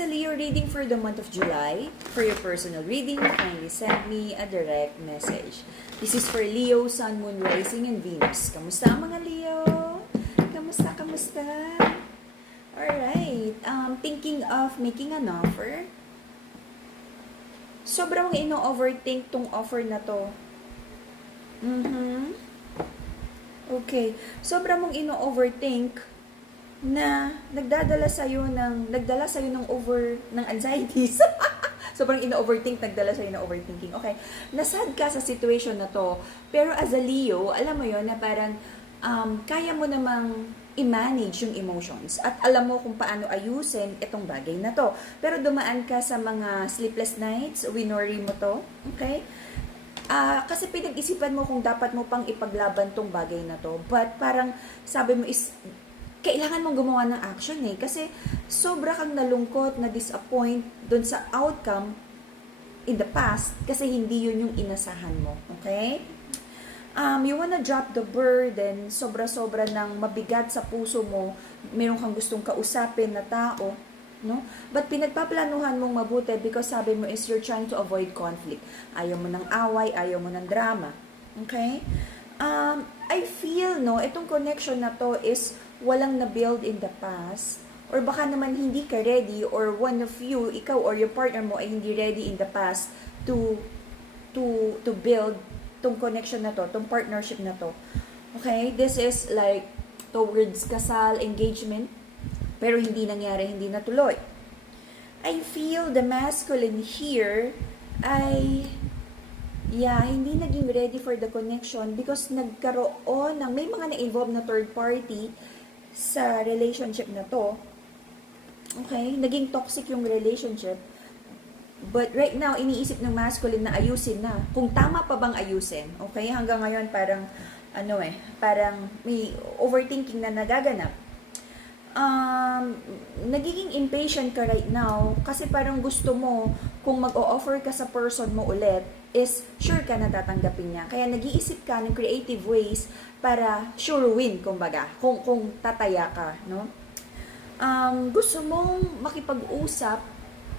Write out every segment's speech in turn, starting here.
is a Leo reading for the month of July. For your personal reading, kindly send me a direct message. This is for Leo, Sun, Moon, Rising, and Venus. Kamusta ang mga Leo? Kamusta? Alright. Thinking of making an offer? Sobrang ino-overthink tong offer na to. Okay. Sobrang mong ino-overthink na nagdala sa'yo ng anxieties. Sobrang ino-overthink, nagdala sa'yo ng overthinking. Okay. Nasad ka sa situation na to. Pero as a Leo, alam mo yon na parang kaya mo namang i-manage yung emotions at alam mo kung paano ayusin itong bagay na to. Pero dumaan ka sa mga sleepless nights, winori mo to. Okay? Kasi pinag-isipan mo kung dapat mo pang ipaglaban tong bagay na to. But parang sabi mo is kailangan mong gumawa ng action kasi sobra kang nalungkot, na-disappoint dun sa outcome in the past kasi hindi yun yung inasahan mo. Okay? You wanna drop the burden, sobra-sobra ng mabigat sa puso mo, meron kang gustong kausapin na tao, no? But pinagpaplanuhan mong mabuti because sabi mo is you're trying to avoid conflict. Ayaw mo ng away, ayaw mo ng drama. Okay? I feel, itong connection na to is walang na-build in the past, or baka naman hindi ka ready, or one of you, ikaw or your partner mo ay hindi ready in the past to build tong connection na to, tong partnership na to. Okay? This is like towards kasal, engagement, pero hindi nangyari, hindi natuloy. I feel the masculine here ay hindi naging ready for the connection because nagkaroon ng, may mga na-involve na third party sa relationship na to. Okay? Naging toxic yung relationship. But right now, iniisip ng masculine na ayusin na. Kung tama pa bang ayusin. Okay? Hanggang ngayon, parang, parang may overthinking na nagaganap. Nagiging impatient ka right now kasi parang gusto mo, kung mag-o-offer ka sa person mo ulit, is sure ka na tatanggapin niya. Kaya nag-iisip ka ng creative ways para sure win, kumbaga, kung tataya ka, no? Gusto mong makipag-usap,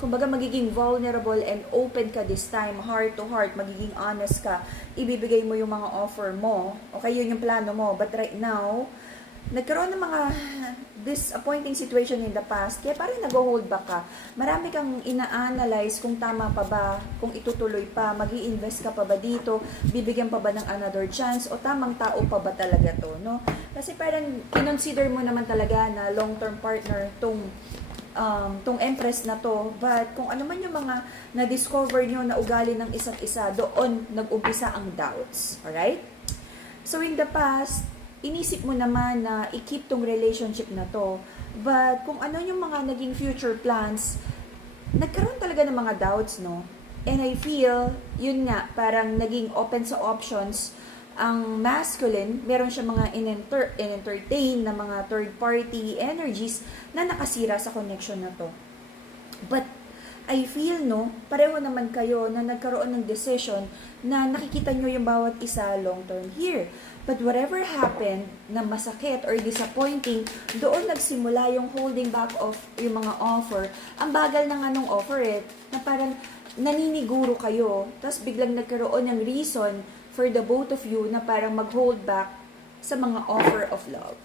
kumbaga magiging vulnerable and open ka this time, heart to heart, magiging honest ka, ibibigay mo yung mga offer mo, okay, yun yung plano mo, but right now, nagkaroon ng mga disappointing situation in the past, kaya parang nag-hold back ka. Marami kang ina-analyze kung tama pa ba, kung itutuloy pa, mag-i-invest ka pa ba dito, bibigyan pa ba ng another chance, o tamang tao pa ba talaga to, no? Kasi parang kinonsider mo naman talaga na long-term partner tong empress na to, but kung ano man yung mga na-discover nyo na ugali ng isa't isa, doon nag-umpisa ang doubts. Alright? So in the past, inisip mo naman na i-keep tong relationship na to. But kung ano yung mga naging future plans, nagkaroon talaga ng mga doubts, no? And I feel, yun nga, parang naging open sa options. Ang masculine, meron siya mga in-entertain na mga third-party energies na nakasira sa connection na to. But I feel, pareho naman kayo na nagkaroon ng decision na nakikita nyo yung bawat isa long-term here. But whatever happened na masakit or disappointing, doon nagsimula yung holding back of yung mga offer. Ang bagal na nga nung offer na parang naniniguro kayo, tapos biglang nagkaroon ng reason for the both of you na parang mag-hold back sa mga offer of love.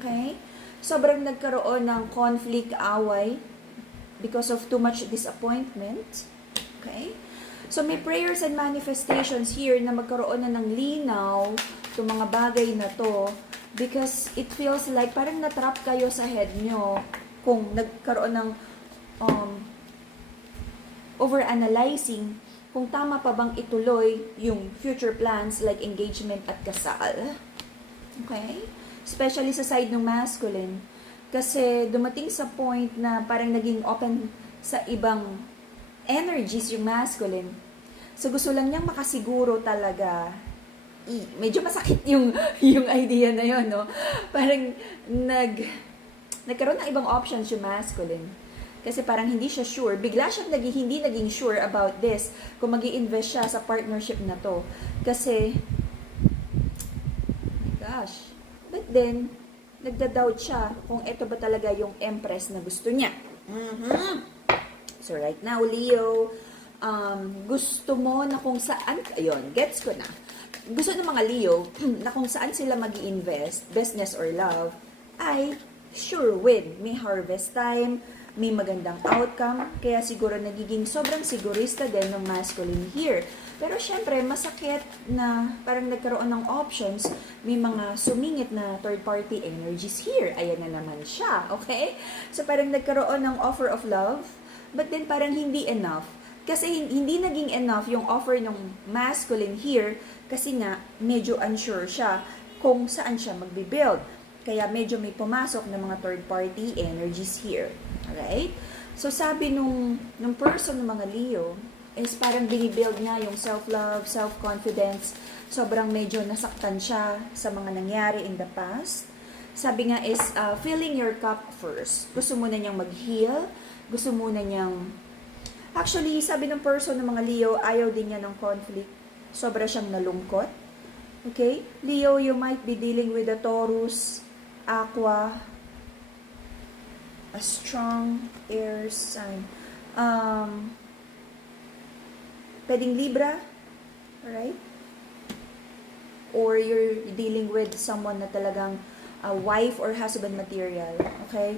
Okay? Sobrang nagkaroon ng conflict, away, because of too much disappointment. Okay? So may prayers and manifestations here na magkaroon na ng linaw itong mga bagay na to because it feels like parang natrap kayo sa head nyo kung nagkaroon ng overanalyzing kung tama pa bang ituloy yung future plans like engagement at kasal. Okay? Especially sa side ng masculine. Kasi dumating sa point na parang naging open sa ibang energies yung masculine. So gusto lang niyang makasiguro talaga. Medyo masakit yung idea na yun, no? Parang nagkaroon ng ibang options yung masculine. Kasi parang hindi siya sure. Bigla siyang hindi naging sure about this kung mag-i-invest siya sa partnership na to. Kasi, oh my gosh. But then, nagda-doubt siya kung ito ba talaga yung empress na gusto niya. So right now, Leo, gusto mo na kung saan, ayun, gets ko na. Gusto ng mga Leo na kung saan sila mag-invest, business or love, ay sure win. May harvest time, may magandang outcome, kaya siguro nagiging sobrang sigurista din ng masculine here. Pero syempre, masakit na parang nagkaroon ng options, may mga sumingit na third-party energies here. Ayan na naman siya, okay? So parang nagkaroon ng offer of love, but then parang hindi enough. Kasi hindi naging enough yung offer ng masculine here kasi nga medyo unsure siya kung saan siya magbe-build. Kaya medyo may pumasok ng mga third-party energies here. Alright? So sabi nung person ng mga Leo is parang binibuild niya yung self-love, self-confidence. Sobrang medyo nasaktan siya sa mga nangyari in the past. Sabi nga is filling your cup first. Gusto mo na niyang mag-heal. Gusto mo na niyang actually, sabi ng person ng mga Leo, ayaw din niya ng conflict. Sobra siyang nalungkot. Okay? Leo, you might be dealing with a Taurus, Aqua, a strong air sign. Pwedeng Libra. Alright? Or you're dealing with someone na talagang wife or husband material. Okay?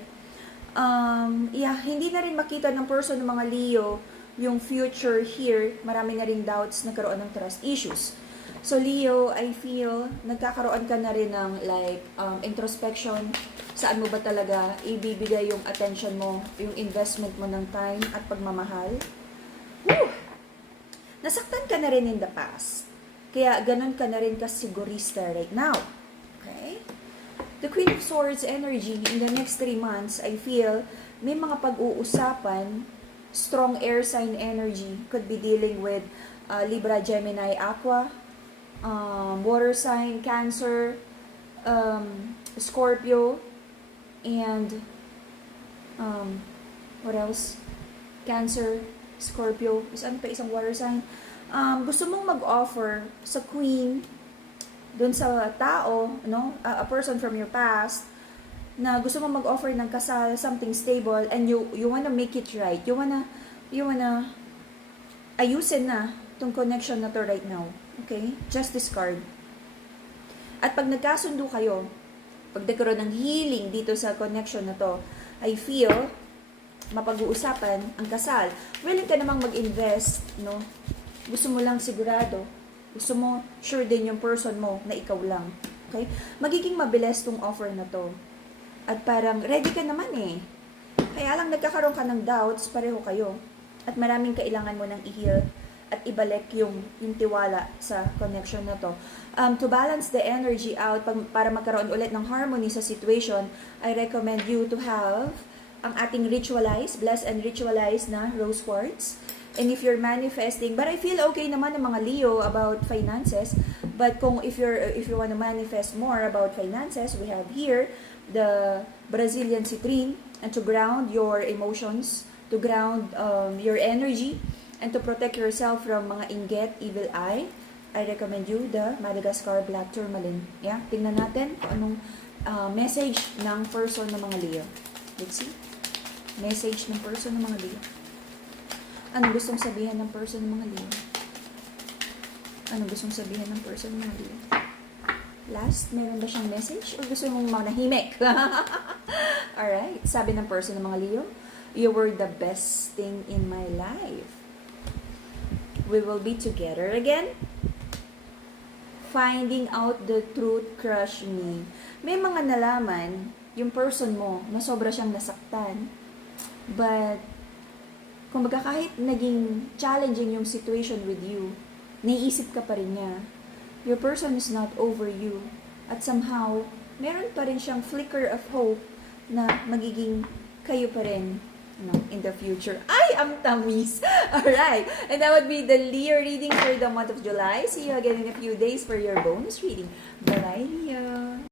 Hindi na rin makita ng person ng mga Leo yung future here. Marami na rin doubts, nagkaroon ng trust issues. So Leo, I feel nagkakaroon ka na rin ng like introspection. Saan mo ba talaga ibibigay yung attention mo, yung investment mo ng time at pagmamahal? Woo! Nasaktan ka na rin in the past. Kaya ganun ka na rin kasigurista right now. Okay? The Queen of Swords energy in the next 3 months, I feel, may mga pag-uusapan, strong air sign energy, could be dealing with Libra, Gemini, Aqua, water sign, Cancer, Scorpio, and what else? Cancer, Scorpio, ano pa isang water sign? Gusto mong mag-offer sa Queen, dun sa tao, no, a person from your past, na gusto mo mag-offer ng kasal, something stable, and you wanna make it right. You wanna ayusin na tong connection na to right now. Okay? Just discard. At pag nagkasundo kayo, pag nagkaroon ng healing dito sa connection na to, I feel mapag-uusapan ang kasal. Willing ka namang mag-invest, no? Gusto mo lang sigurado. Gusto mo, sure din yung person mo na ikaw lang. Okay? Magiging mabilis tong offer na to. At parang, ready ka naman eh. Kaya lang nagkakaroon ka ng doubts, pareho kayo. At maraming kailangan mo nang i-heal at ibalik yung tiwala sa connection na to. To balance the energy out, para magkaroon ulit ng harmony sa situation, I recommend you to have ang ating ritualize, bless and ritualize na rose quartz. And if you're manifesting, but I feel okay naman ng mga Leo about finances. But if you want to manifest more about finances, we have here the Brazilian citrine, and to ground your emotions, to ground your energy, and to protect yourself from mga inggit, evil eye, I recommend you the Madagascar Black Tourmaline. Yeah, tingnan natin kung anong message ng person ng mga Leo. Let's see. Message ng person ng mga Leo. Anong gustong sabihin ng person ng mga Leo? Anong gustong sabihin ng person ng mga Leo? Last, meron ba siyang message? O gusto mong manahimik? Alright, sabi ng person ng mga Leo, you were the best thing in my life. We will be together again. Finding out the truth crush me. May mga nalaman yung person mo na sobra siyang nasaktan. But kumbaga kahit naging challenging yung situation with you, naiisip ka pa rin niya. Your person is not over you. At somehow, meron pa rin siyang flicker of hope na magiging kayo pa rin, in the future. Ay, ang tamis! Alright, and that would be the Leo reading for the month of July. See you again in a few days for your bonus reading. Bye-bye, Leo!